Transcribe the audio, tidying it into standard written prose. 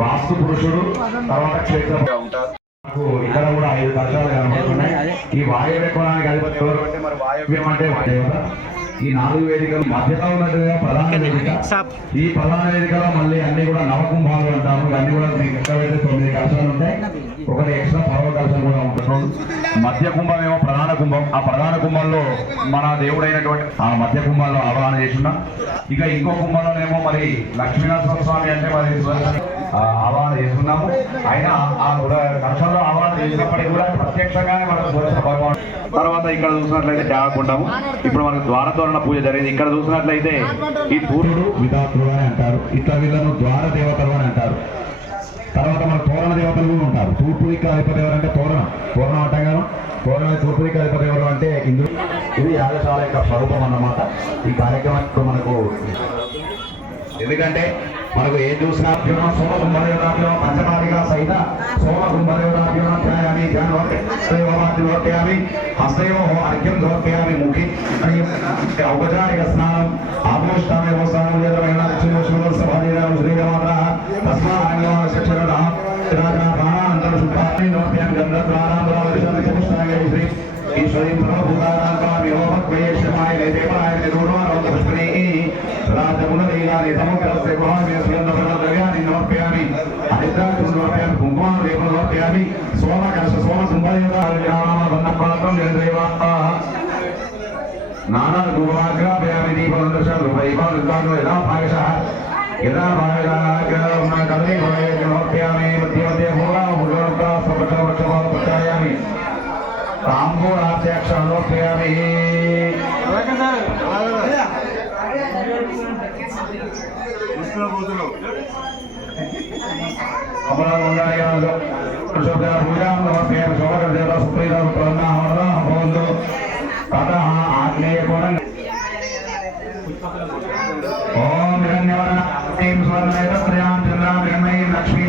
వాస్తు పురుషుడు తర్వాత క్షేత్రంగా ఉంటారు. ఇక్కడ కూడా 5 కలశాలు కనబడుతున్నాయి. ఈ వాయువ్య కోణానికి అధిపతి ఎవరు అంటే మరి వాయువ్యం అంటే వాయువ్య. ఈ 4 వేదికలు మధ్యలో ఉన్నట్టుగా ప్రధాన వేదిక. ఈ ప్రధాన వేదికలో మళ్ళీ అన్ని కూడా నవకుంభాలు అంటాము. అన్ని కూడా మీకు ఎక్కడైతే 9 కలశాలు ఉంటాయి. ఒకటి ఎక్స్ట్రా పర్వ కలశం కూడా ఉంటుంది. మధ్య కుంభం ఏమో ప్రధాన కుంభం. ఆ ప్రధాన కుంభంలో మన దేవుడైనటువంటి ఆ మధ్య కుంభంలో ఆవాహన చేస్తున్నాం. ఇక ఇంకో కుంభంలోనేమో మరి లక్ష్మీనరసింహ స్వామి అంటే మరి ఆవాహన చేస్తున్నాము. అయినా ఆ కలశంలో ఆవాహన చేసినప్పటికీ కూడా ప్రత్యక్షంగానే మనకు సుదర్శన భగవాన్. తర్వాత ఇక్కడ చూసినట్లయితే జాగకుంటాము. ఇప్పుడు మనకు ద్వారతోరణ పూజ జరిగింది. ఇక్కడ చూసినట్లయితే ఈ సూర్యుడు విధాత్రుడు అని అంటారు. ఇట్లా వీళ్ళను ద్వార దేవతలు అని అంటారు. తర్వాత మన తోరణ దేవతలు కూడా ఉంటారు. తూర్పు దిక్కు అధిపతి ఎవరంటే తోరణం అంటాం కదా. తూర్పు దిక్కు అధిపతి ఎవరు అంటే ఇంద్రుడు. ఇది యాగశాల యొక్క స్వరూపం అన్నమాట. ఈ కార్యక్రమం ఇప్పుడు మనకు ఎందుకంటే మనకు ఏం చూసినా సోమ కుంభదేవతాభ్యం పంచమాదిగా సహిత సోమ కుంభదేవతాభ్యం ధ్యాయామి ధ్యానోర్పయామి హస్తయో అర్ఘ్యం సమర్పయామి ముఖి ఔపచారిక స్నానం ఆపోష్టామేవ స్నానం వేదమైన లక్ష్మీవశుభాదేవం శ్రీజమాత తస్మారంగం శిక్షరానంతరం శుద్ధాన్ని నోర్పయామి గంధద్వారాంధ్రావరిషాయ శ్రీ ఈశ్వరీం సర్వభూతానాంకామిహోమత్వయేషమాయ దేవాయ నిరూఢోనౌతపుష్పణీ రాజమునదీయాని సమగ్రస్య గుహామి సుగంధప్రద్రవ్యాన్ని నోర్పయామి హరిద్రాక్షం నోర్పయామి కుంకుమాను రేపు నోర్పయామి సోమకలశ సోమ సుంభదేవతాం జయదేవా నానా గుహాగ్రాపయామి దీపందర్శనం యథా భాగశః నోర్పయామి మధ్య మధ్య ప్రచాయామి తాంబూలాధ్యక్షం నోర్పయామి లక్ష్మీ